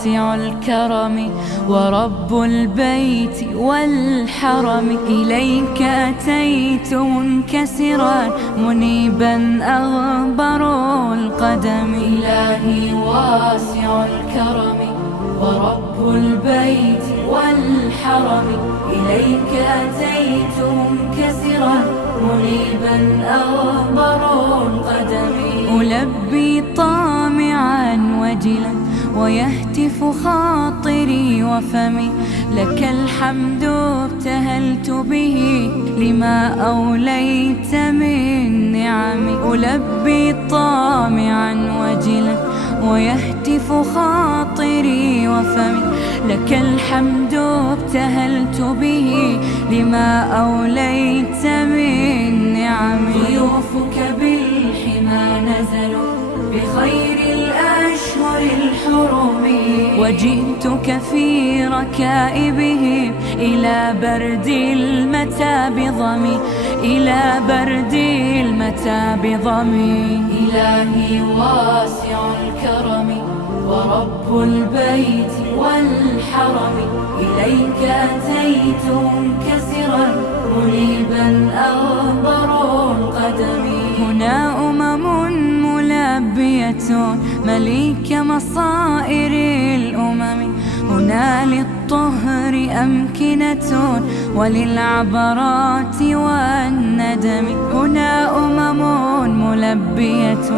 واسع الكرم ورب البيت والحرم، إليك أتيت منكسرا منيبا أغبر القدم. إلهي واسع الكرم ورب البيت والحرم، إليك أتيت منكسرا منيبا أغبر القدم. ألبي طامعا وجلا ويهتف خاطري وفمي، لك الحمد ابتهلت به لما أوليت من نعم. ألبي طامعا وجلا ويهتف خاطري وفمي، لك الحمد ابتهلت به لما أوليت من نعم. ضيوفك بالحمى نزلوا بخير الأشهر الحرم، وجئتك في ركائبهم إلى برد المتى بضمي، إلى برد المتى بضمي. إلهي واسع الكرم ورب البيت والحرم، إليك أتيت منكسرا منيبا أغبر القدم. هنا ملبية مليك مصائر الأمم، هنا للطهر أمكنة وللعبرات والندم. هنا ملبية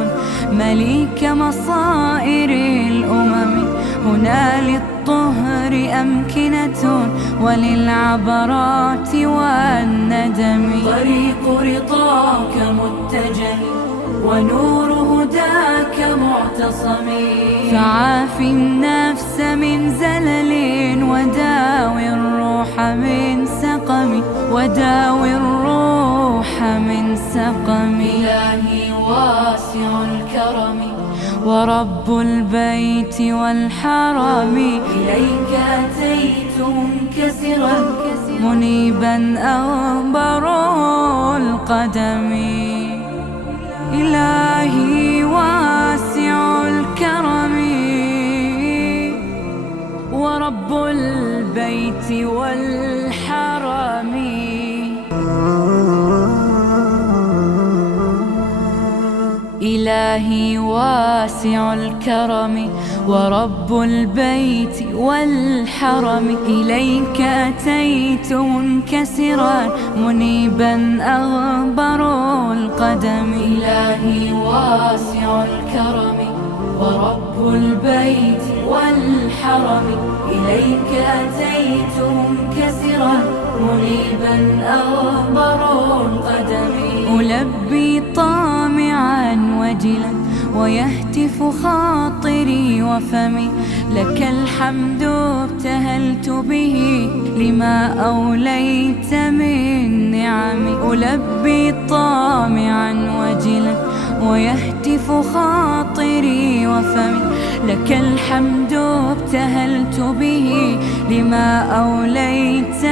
مليك مصائر الأمم، هنا للطهر أمكنة وللعبرات والندم. طريق رضاك متجه ونور هداك معتصم، فعاف النفس من زلل وداوي الروح من سقم، وداوي الروح من سقم. إلهي واسع الكرم ورب البيت والحرم، إليك أتيت منكسرا منيبا أغبر القدم. إلهي واسع الكرم ورب البيت والحرم. إلهي واسع الكرم ورب البيت والحرم، إليك أتيت منكسرا منيبا أغبر القدم. إلهي واسع الكرم ورب البيت والحرم، إليك أتيت منكسرا منيبا أغبر القدم. ألبي طامعا وجلا ويهتف خاطري وفمي، لك الحمد ابتهلت به لما أوليت من نعم. ألبي طامعا وجلا ويهتف خاطري وفمي، لك الحمد ابتهلت به لما أوليت